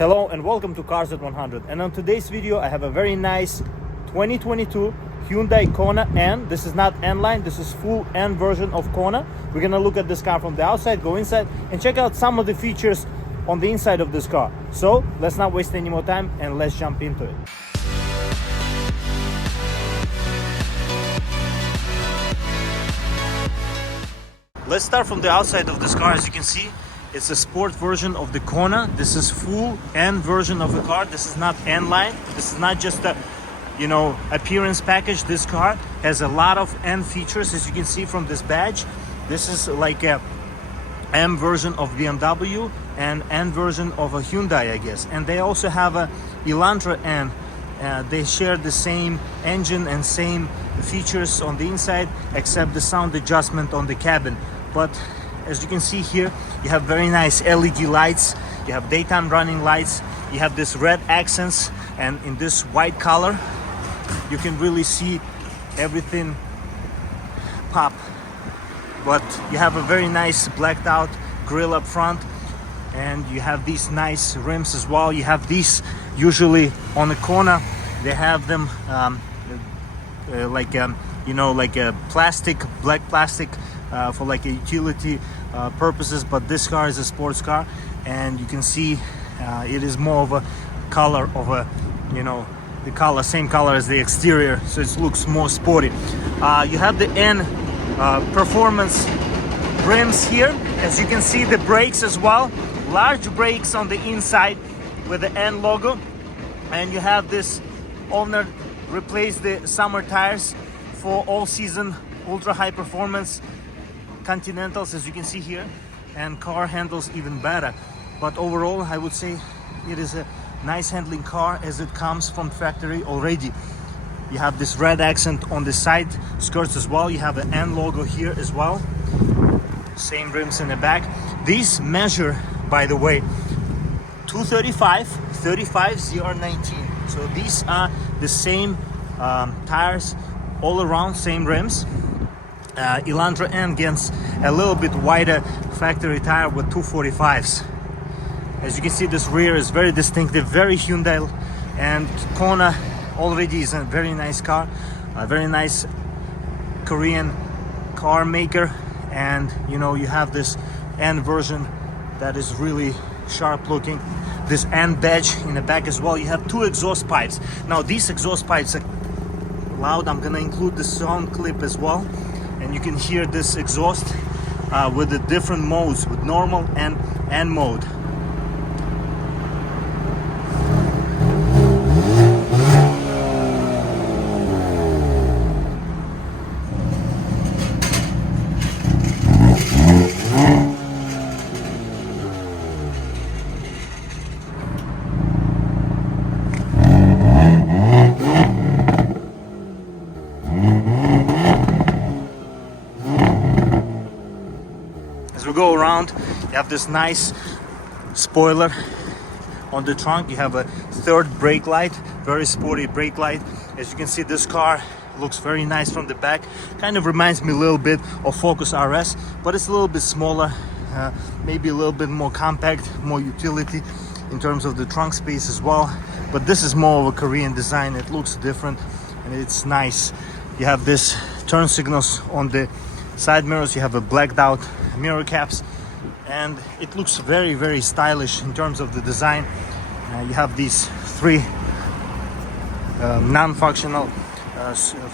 Hello and welcome to Cars at 100, and on today's video I have a very nice 2022 Hyundai Kona N. This is not N-Line, this is full N version of Kona. We're gonna look at this car from the outside, go inside and check out some of the features on the inside of this car. So let's not waste any more time and let's jump into it. Let's start from the outside of this car. As you can see, it's a sport version of the Kona. This is full N version of the car. This is not N-Line. This is not just a, appearance package. This car has a lot of N features, as you can see from this badge. This is like a M version of BMW and N version of a Hyundai, I guess. And they also have a Elantra N. They share the same engine and same features on the inside, except the sound adjustment on the cabin. But as you can see here, you have very nice LED lights, you have daytime running lights, you have this red accents, and in this white color you can really see everything pop. But you have a very nice blacked out grille up front, and you have these nice rims as well. You have these usually on a Kona, they have them like a plastic, black plastic, for like a utility purposes, but this car is a sports car, and you can see it is more of a color of a, the color, same color as the exterior, so it looks more sporty. You have the N performance rims here. As you can see, the brakes as well, large brakes on the inside with the N logo, and you have this owner replace the summer tires for all season ultra high performance Continentals, as you can see here, and car handles even better. But overall, I would say it is a nice handling car as it comes from factory already. You have this red accent on the side skirts as well. You have the N logo here as well, same rims in the back. These measure, by the way, 235 35 019, so these are the same tires all around, same rims. Elantra N gets a little bit wider factory tire with 245s. As you can see, this rear is very distinctive, very Hyundai, and Kona already is a very nice car, a very nice Korean car maker. And you have this N version that is really sharp looking, this N badge in the back as well. You have two exhaust pipes. Now these exhaust pipes are loud. I'm gonna include the sound clip as well, and you can hear this exhaust with the different modes, with normal and N mode. As we go around, you have this nice spoiler on the trunk. You have a third brake light, very sporty brake light. As you can see, this car looks very nice from the back. Kind of reminds me a little bit of Focus RS, but it's a little bit smaller, maybe a little bit more compact, more utility in terms of the trunk space as well. But this is more of a Korean design. It looks different and it's nice. You have this turn signals on the side mirrors. You have a blacked out mirror caps, and it looks very, very stylish in terms of the design. You have these three non-functional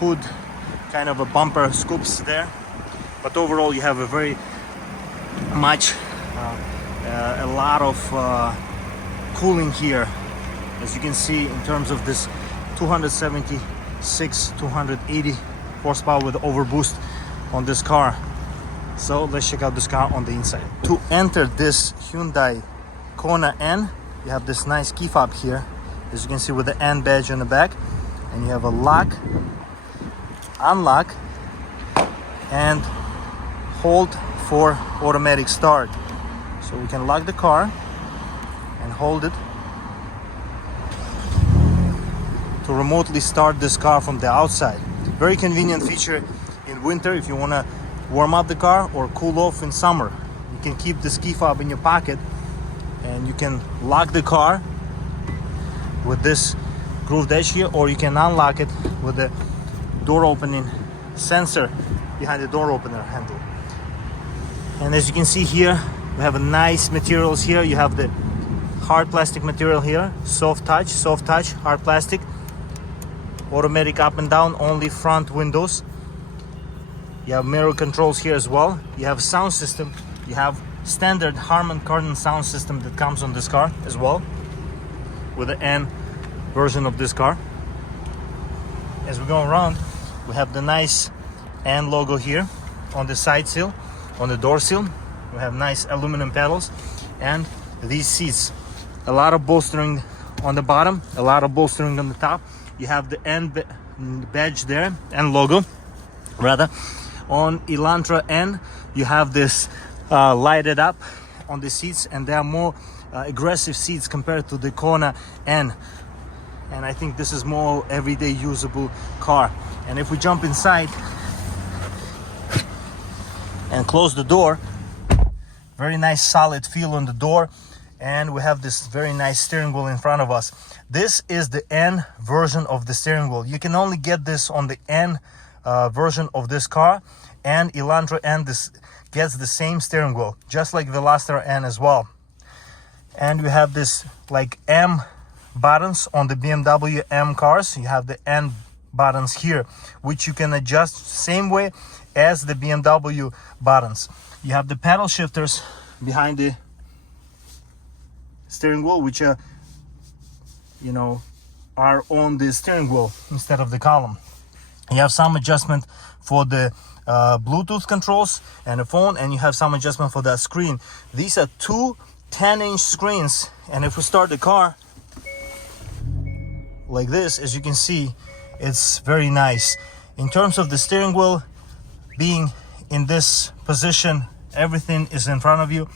hood, kind of a bumper scoops there, but overall you have a very much a lot of cooling here, as you can see, in terms of this 276 280 horsepower with overboost on this car. So let's check out this car on the inside. To enter this Hyundai Kona N, you have this nice key fob here, as you can see, with the N badge on the back, and you have a lock, unlock, and hold for automatic start. So we can lock the car and hold it to remotely start this car from the outside. Very convenient feature in winter if you want to warm up the car or cool off in summer. You can keep this key fob in your pocket and you can lock the car with this grooved edge here, or you can unlock it with the door opening sensor behind the door opener handle. And as you can see here, we have a nice materials here. You have the hard plastic material here, soft touch, hard plastic, automatic up and down, only front windows. You have mirror controls here as well. You have sound system. You have standard Harman Kardon sound system that comes on this car as well, with the N version of this car. As we go around, we have the nice N logo here on the side sill, on the door sill. We have nice aluminum pedals, and these seats, a lot of bolstering on the bottom, a lot of bolstering on the top. You have the N badge there, N logo rather. On Elantra N, you have this lighted up on the seats, and they are more aggressive seats compared to the Kona N. And I think this is more everyday usable car. And if we jump inside and close the door, very nice solid feel on the door, and we have this very nice steering wheel in front of us. This is the N version of the steering wheel. You can only get this on the N version of this car, and Elantra N this gets the same steering wheel, just like Veloster N as well. And we have this like M buttons on the BMW M cars. You have the N buttons here, which you can adjust same way as the BMW buttons. You have the paddle shifters behind the steering wheel, which are on the steering wheel instead of the column. You have some adjustment for the Bluetooth controls and a phone, and you have some adjustment for that screen. These are two 10-inch screens, and if we start the car like this, as you can see, it's very nice. In terms of the steering wheel being in this position, everything is in front of you,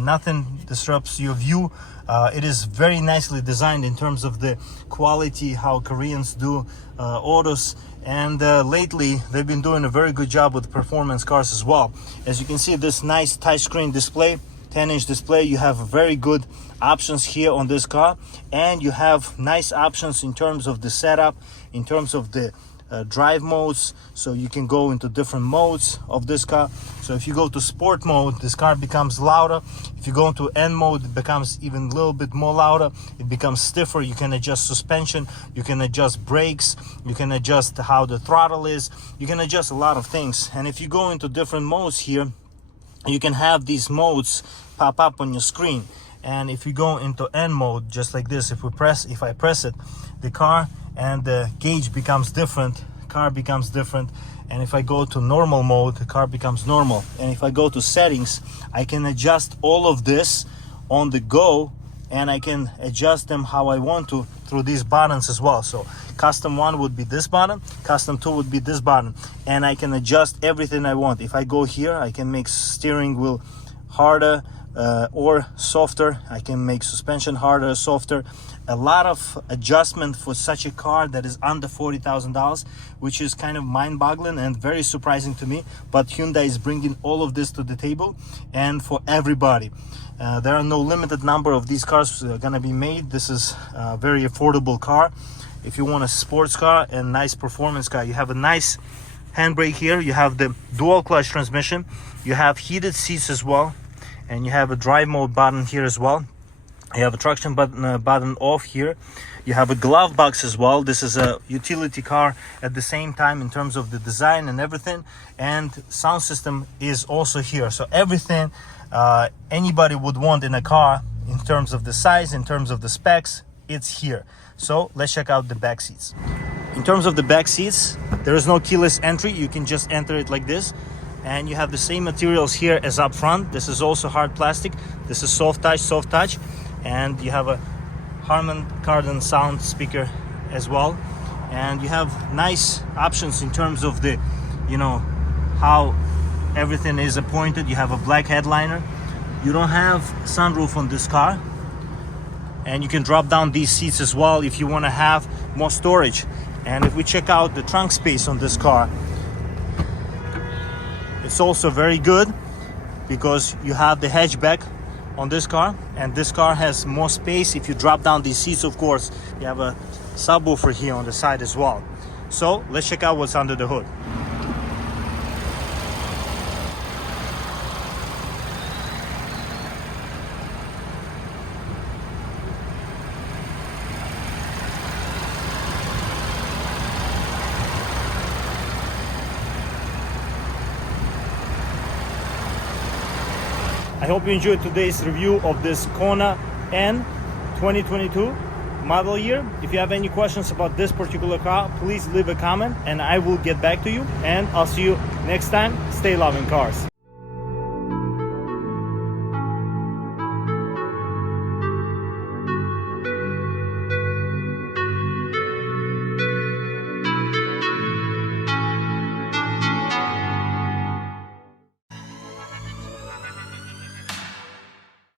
nothing disrupts your view. It is very nicely designed in terms of the quality, how Koreans do autos, and lately they've been doing a very good job with performance cars as well. As you can see, this nice touchscreen display, 10-inch display. You have very good options here on this car, and you have nice options in terms of the setup, in terms of the drive modes, so you can go into different modes of this car. So if you go to sport mode, this car becomes louder. If you go into N mode, it becomes even a little bit more louder. It becomes stiffer. You can adjust suspension, you can adjust brakes, you can adjust how the throttle is, you can adjust a lot of things. And if you go into different modes here, you can have these modes pop up on your screen. And if you go into N mode, just like this, if I press it, the car and the gauge becomes different, car becomes different. And if I go to normal mode, the car becomes normal. And if I go to settings, I can adjust all of this on the go, and I can adjust them how I want to through these buttons as well. So custom 1 would be this button, custom 2 would be this button, and I can adjust everything I want. If I go here, I can make steering wheel harder or softer. I can make suspension harder or softer. A lot of adjustment for such a car that is under $40,000, which is kind of mind-boggling and very surprising to me. But Hyundai is bringing all of this to the table, and for everybody. There are no limited number of these cars gonna be made. This is a very affordable car. If you want a sports car and nice performance car, you have a nice handbrake here. You have the dual clutch transmission. You have heated seats as well, and you have a drive mode button here as well. You have a traction button off here. You have a glove box as well. This is a utility car at the same time in terms of the design and everything. And sound system is also here. So everything anybody would want in a car in terms of the size, in terms of the specs, it's here. So let's check out the back seats. In terms of the back seats, there is no keyless entry. You can just enter it like this. And you have the same materials here as up front. This is also hard plastic. This is soft touch. And you have a Harman Kardon sound speaker as well. And you have nice options in terms of the, how everything is appointed. You have a black headliner. You don't have sunroof on this car. And you can drop down these seats as well if you want to have more storage. And if we check out the trunk space on this car, it's also very good, because you have the hatchback on this car. and this car has more space. If you drop down these seats, of course, you have a subwoofer here on the side as well. So let's check out what's under the hood. I hope you enjoyed today's review of this Kona N 2022 model year. If you have any questions about this particular car, please leave a comment and I will get back to you. And I'll see you next time. Stay loving cars.